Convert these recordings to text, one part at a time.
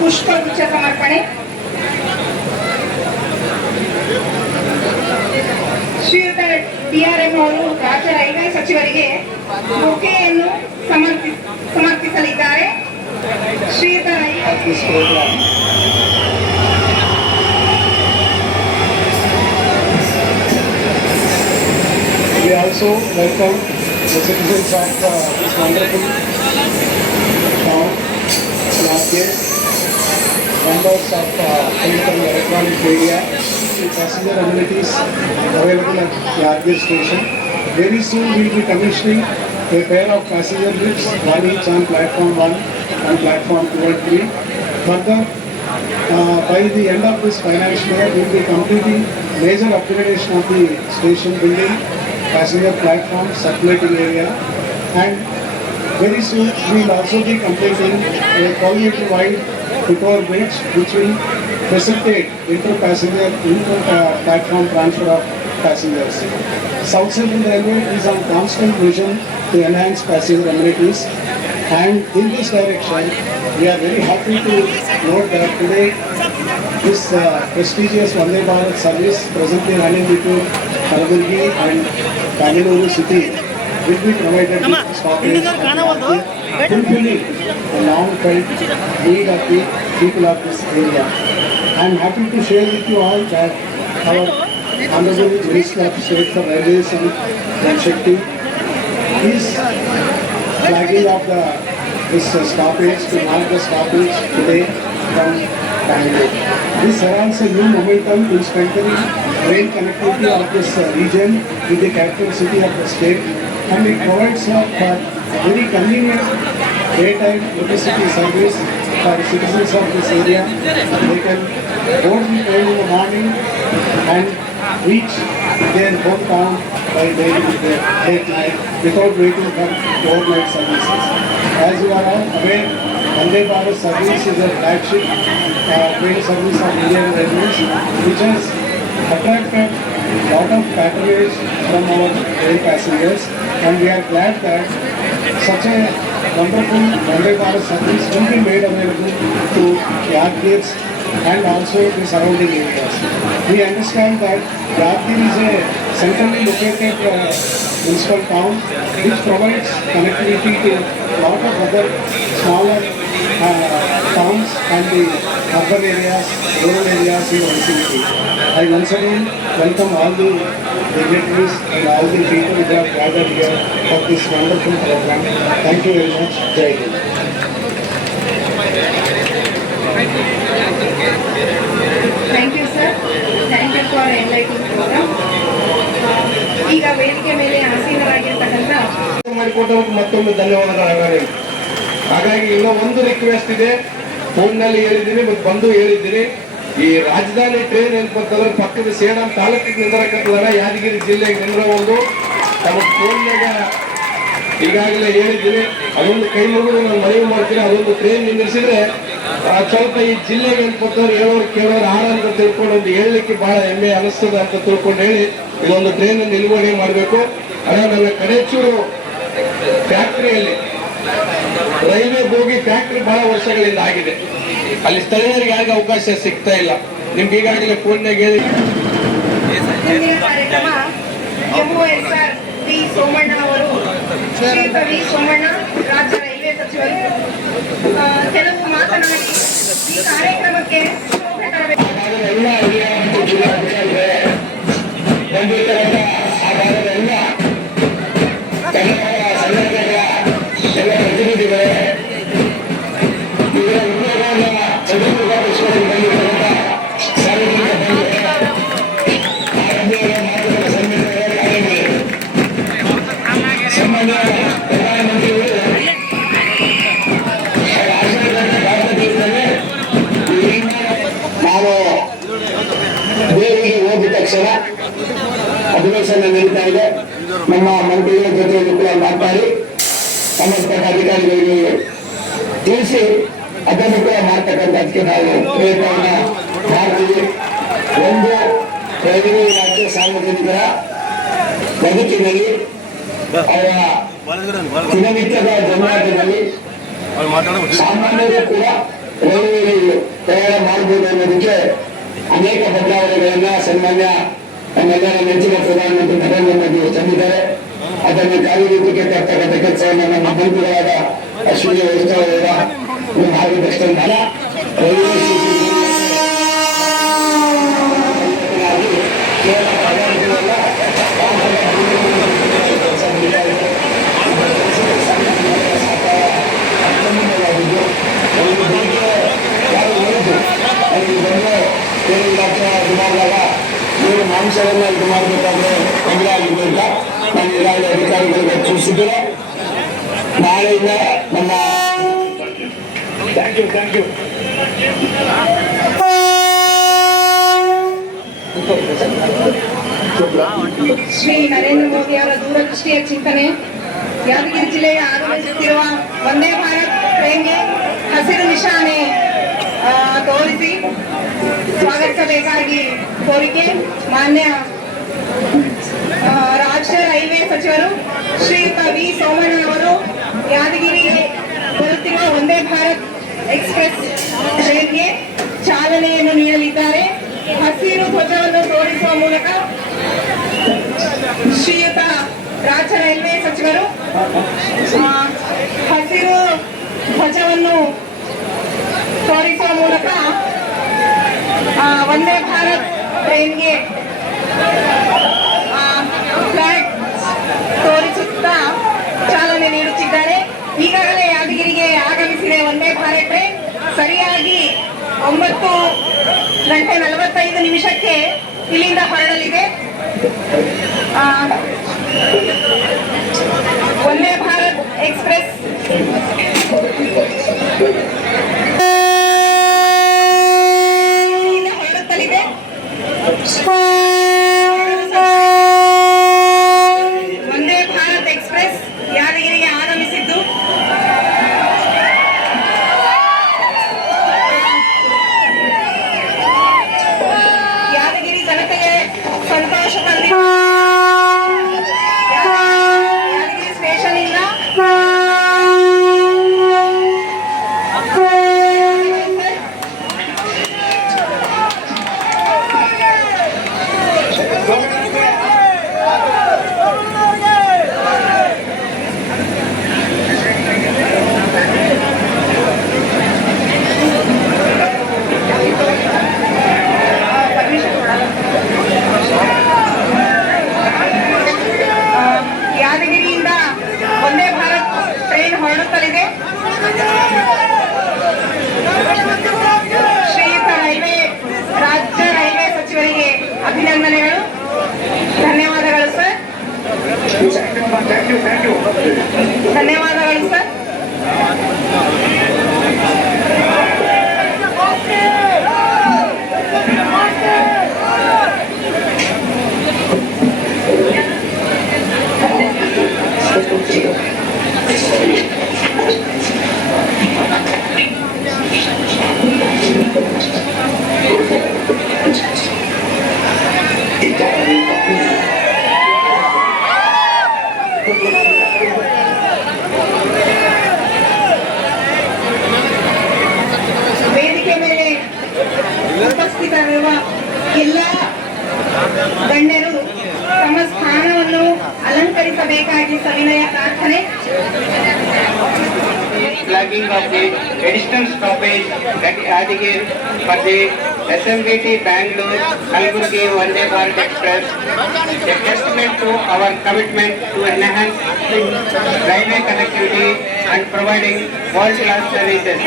ಪುಷ್ಪಗುಚ್ಛ ಸಮರ್ಪಣೆ. ಶ್ರೀಯುತ DRM ಅವರು ರಾಜ್ಯ ರೈಲ್ವೆ ಸಚಿವರಿಗೆ ಬೊಕೆಯನ್ನು ಸಮರ್ಪಿಸಲಿದ್ದಾರೆ. ಶ್ರೀಯುತ We also welcome the citizens of this wonderful town, Yadgir, members of chemical and electronic media, passenger amenities available at Yadgir station. Very soon we will be commissioning a pair of passenger lifts, one each on platform 1 and platform 2 and 3. Further, by the end of this financial year, we will be completing major upgradation of the station building, passenger platform, circulating area, and very soon we will also be completing a 12-meter wide footway bridge which will facilitate inter-platform transfer of passengers. South Central Railway is on constant vision to enhance passenger amenities, and in this direction we are very happy to note that today this prestigious Vande Bharat service presently running between Kalaburgi and Bangalore city will be provided with stoppage fulfilling the long-felt need of the people of this area. I am happy to share with you all that our Honorable Minister of State for Railways and Jal Shakti is flagging off this stoppage to mark the stoppage today from Bangalore. This heralds a new momentum in strengthening rail connectivity of this region with the capital city of the state, and it provides a very convenient daytime electricity service for citizens of this area. They can board the train in the morning and reach their hometown by late night without waiting for overnight services. As you are all aware, Vande Bharat service is a flagship train service of Indian Railways, which has attracted a lot of patronage from our rail passengers, and we are glad that such a wonderful Vande Bharat service will be made available to Yadgirs and also the surrounding areas. We understand that Yadgir is a centrally located municipal town which provides connectivity to a lot of other smaller towns and the urban areas, rural areas in our city. I once again welcome all the dignitaries and all the people who have gathered here for this wonderful program. Thank you very much. Jai Hind. Thank you sir, thank you for enlightening programme. ಈಗ ವೇದಿಕೆ ಮೇಲೆ ಆಸೀನರಾಗಿರ್ತಕ್ಕಂಥ ಮಾಡಿಕೊಟ್ಟವ್ರಿಗೆ ಮತ್ತೊಮ್ಮೆ ಧನ್ಯವಾದಗಳು. ಹಾಗಾಗಿ ಇನ್ನೂ ಒಂದು request ಇದೆ, ಫೋನ್ನಲ್ಲಿ ಹೇಳಿದ್ದೀನಿ ಮತ್ತು ಬಂದು ಹೇಳಿದ್ದೀನಿ. ಈ ರಾಜಧಾನಿ ಟ್ರೈನ್ ಏನ್ಪಂತಂದ್ರೆ ಪಕ್ಕದ ಸೇಡಂ ತಾಲೂಕಿಗೆ ನಿಂದರಕತ್ತದ ಯಾದಗಿರಿ ಜಿಲ್ಲೆಗೆ ನಿಂದ್ರ ಒಂದು ತಮ್ಮ ಫೋನ್ಯಾಗ ಈಗಾಗಲೇ ಹೇಳಿದ್ದೀನಿ. ಅದೊಂದು ಕೈ ಮುಗಿದು ನಾನು ಮನವಿ ಮಾಡ್ತೀನಿ. ಅದೊಂದು ಟ್ರೈನ್ ನಿಂದಿಸಿದ್ರೆ ಸ್ವಲ್ಪ ಈ ಜಿಲ್ಲೆಗೆ ಏನ್ಪಂತಂದ್ರೆ ಹೇಳೋರು ಕೇಳೋರು ಆರ ಅಂತ ತಿಳ್ಕೊಂಡು ಒಂದು ಹೇಳಲಿಕ್ಕೆ ಬಹಳ ಹೆಮ್ಮೆ ಅನಿಸ್ತದೆ ಅಂತ ತಿಳ್ಕೊಂಡು ಹೇಳಿ ಇದೊಂದು ಟ್ರೈನ್ ನಿಲುಗಡೆ ಮಾಡಬೇಕು. ಅದೇ ನನ್ನ ಕಡೆಚೂರು ಫ್ಯಾಕ್ಟ್ರಿಯಲ್ಲಿ ರೈಲ್ವೆ ಬೋಗಿ ಫ್ಯಾಕ್ಟ್ರಿ ಬಹಳ ವರ್ಷಗಳಿಂದ ಆಗಿದೆ. ಅಲ್ಲಿ ಸ್ಥಳೀಯರಿಗೆ ಯಾರಿಗೂ ಅವಕಾಶ ಸಿಗ್ತಾ ಇಲ್ಲ. ನಿಮ್ಗೆ ಈಗಾಗಲೇ ಫೋನ್ಯಾಗ ಹೇಳಿ. ಮುಂದಿನ ಕಾರ್ಯಕ್ರಮ MOSR ವಿ ಸೋಮಣ್ಣ ಅವರು, ಶ್ರೀಯುತ ವಿ ಸೋಮಣ್ಣ ರಾಜ್ಯ ರೈಲ್ವೆ ಸಚಿವರು ಕೆಲವು ಮಾತನಾಡಿ ಈ ಕಾರ್ಯಕ್ರಮಕ್ಕೆ ಶೋಭೆ ತರಬೇಕು. ನಾನು ದೇವರಿಗೆ ಹೋಗಿದ ತಕ್ಷಣ ಅಧಿವೇಶನ ನಡೀತಾ ಇದೆ. ನಮ್ಮ ಮಂತ್ರಿಗಳ ಜೊತೆಯಲ್ಲಿ ಕೂಡ ಮಾತಾಡಿ ಸಂಬಂಧಪಟ್ಟ ಅಧಿಕಾರಿಗಳಿಗೆ ತಿಳಿಸಿ ಅದನ್ನು ಕೂಡ ಮಾಡ್ತಕ್ಕಂಥದಕ್ಕೆ ನಾವು ಪ್ರಯತ್ನವನ್ನ ಮಾಡ್ತೀವಿ. ಒಂದು ರೈಲ್ವೆ ಇಲಾಖೆ ಸಾರ್ವಜನಿಕರ ಬದುಕಿನಲ್ಲಿ ಅವರ ದಿನನಿತ್ಯದ ಜನಾಂಗದಲ್ಲಿ ಸಾಮಾನ್ಯರು ಕೂಡ ರೈಲ್ವೆಯಲ್ಲಿ ಪ್ರಯಾಣ ಮಾಡಬಹುದು ಅನ್ನೋದಕ್ಕೆ ಅನೇಕ ಬದಲಾವಣೆಗಳನ್ನ ಸನ್ಮಾನ್ಯ ನಮ್ಮೆಲ್ಲರ ನೆಚ್ಚಿನ ಪ್ರಧಾನಮಂತ್ರಿ ನರೇಂದ್ರ ಮೋದಿ ತಂದಿದ್ದಾರೆ. ಅದನ್ನು ಕಾರ್ಯರೂಪಕ್ಕೆ ತರ್ತಕ್ಕಂಥ ಕೆಲಸವನ್ನು ನಮ್ಮ ಮಂತ್ರಿಗಳಾದ ಅಶ್ವಿನಿ ವೈಷ್ಣವ್ ಅವರ ಮಾರ್ಗದರ್ಶನ ರೈಲ್ವೆ ನೀವು ಮಾಂಸವನ್ನ ಇದು ಮಾಡಬೇಕಾದ್ರೆ ತೊಂದರೆ ಆಗಿದೆ ಅಂತ ನಾನು ಈಗಾಗಲೇ ಅಧಿಕಾರಿಗಳಿಗೆ ತಿಳಿಸಿದ್ದೇನೆ. ನಾಳೆಯಿಂದ ನಮ್ಮ ಥ್ಯಾಂಕ್ ಯು ಶ್ರೀ ನರೇಂದ್ರ ಮೋದಿ ಅವರ ದೂರದೃಷ್ಟಿಯ ಚಿಂತನೆ ಯಾದಗಿರಿ ಜಿಲ್ಲೆಯ ಆಗಮಿಸುತ್ತಿರುವ ವಂದೇ ಭಾರತ್ ಟ್ರೈನ್ಗೆ ಹಸಿರು ನಿಶಾನೆ ತೋರಿಸಿ ಸ್ವಾಗತಿಸಬೇಕಾಗಿ ಕೋರಿಕೆ. ಮಾನ್ಯ ರಾಜ್ಯ ರೈಲ್ವೆ ಸಚಿವರು ಶ್ರೀಯುತ ವಿ ಸೋಮಣ್ಣ ಅವರು ಯಾದಗಿರಿಗೆ ಬರುತ್ತಿರುವ ವಂದೇ ಭಾರತ್ ಎಕ್ಸ್ಪ್ರೆಸ್ ಟ್ರೈನ್ಗೆ ಚಾಲನೆಯನ್ನು ನೀಡಲಿದ್ದಾರೆ. ಹಸಿರು ಧ್ವಜವನ್ನು ತೋರಿಸುವ ಮೂಲಕ ಶ್ರೀಯುತ ರಾಜ್ಯ ರೈಲ್ವೆ ಸಚಿವರು ಹಸಿರು ಧ್ವಜವನ್ನು ತೋರಿಸುವ ಮೂಲಕ ವಂದೇ ಭಾರತ್ ಟ್ರೈನ್ಗೆ ಫ್ಲಾಗ್ ತೋರಿಸುತ್ತಾ ಚಾಲನೆ ನೀಡುತ್ತಿದ್ದಾರೆ. ಈಗಾಗಲೇ ಯಾದಗಿರಿಗೆ ಆಗಮಿಸಿದೆ ವಂದೇ ಭಾರತ್ ಟ್ರೈನ್. ಸರಿಯಾಗಿ 9:45 ಇಲ್ಲಿಂದ ಹೊರಡಲಿದೆ. ವಂದೇ ಭಾರತ್ ಎಕ್ಸ್ಪ್ರೆಸ್ ಹೊರಡುತ್ತಲಿದೆ. ವಂದೇ ಭಾರತ್ ಎಕ್ಸ್ಪ್ರೆಸ್ ಯಾದಗಿರಿಗೆ ಆಗಮಿಸಿದ್ದು ಯಾದಗಿರಿ ಜನತೆಗೆ ಸಂತೋಷ ತಂದಿದೆ. ಯಾದಗಿರಿ ಸ್ಟೇಷನ್ ಇಂದ ಸಲ್ಲಿಸಲಿದೆ. ಶ್ರೀಯುತ ರಾಜ್ಯ ರೈಲ್ವೆ ಸಚಿವರಿಗೆ ಅಭಿನಂದನೆಗಳು. ಧನ್ಯವಾದಗಳು ಸರ್. ಧನ್ಯವಾದಗಳು ಸರ್. ವೇದಿಕೆ ಮೇಲೆ ಉಪಸ್ಥಿತರಿರುವ ಎಲ್ಲ ಗಣ್ಯರು ತಮ್ಮ ಸ್ಥಾನವನ್ನು ಅಲಂಕರಿಸಬೇಕಾಗಿ ಸವಿನಯ ಪ್ರಾರ್ಥನೆ. Flagging of the additional stoppage at Adigir for the SMBT Bangalore Kalburgi Vande Bharat Express, a testament to our commitment to enhancing railway connectivity and providing world-class services.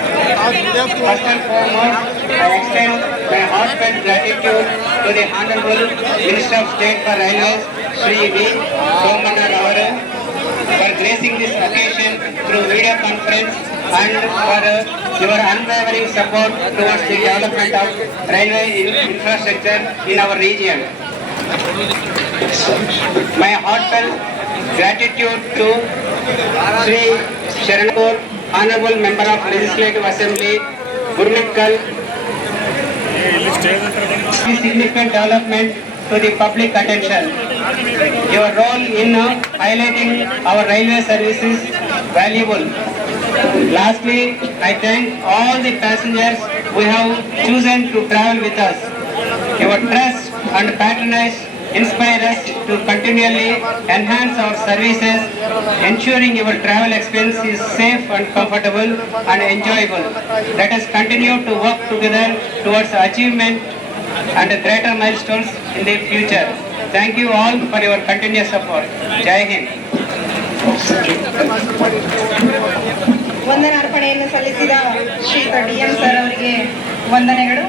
First and foremost, I extend my heartfelt gratitude to the Honorable Minister of State for Railways, Shri V. Somana Ravaru, for gracing this occasion through video conference and for your unwavering support towards the development of railway infrastructure in our region. My heartfelt gratitude to Sri Sharanpur, Honorable Member of Legislative Assembly, Gurmitkal, significant development to the public attention. Your role in highlighting our railway service is valuable. Lastly, I thank all the passengers who have chosen to travel with us. Your trust and patronage inspire us to continually enhance our services, ensuring your travel experience is safe and comfortable and enjoyable. Let us continue to work together towards achievement and greater milestones in the future. Thank you all for your continuous support. Jai Hind. ವಂದನಾರ್ಪಣೆಯನ್ನು ಸಲ್ಲಿಸಿದ ಶ್ರೀಯುತ DM sir ಅವರಿಗೆ ವಂದನೆಗಳು.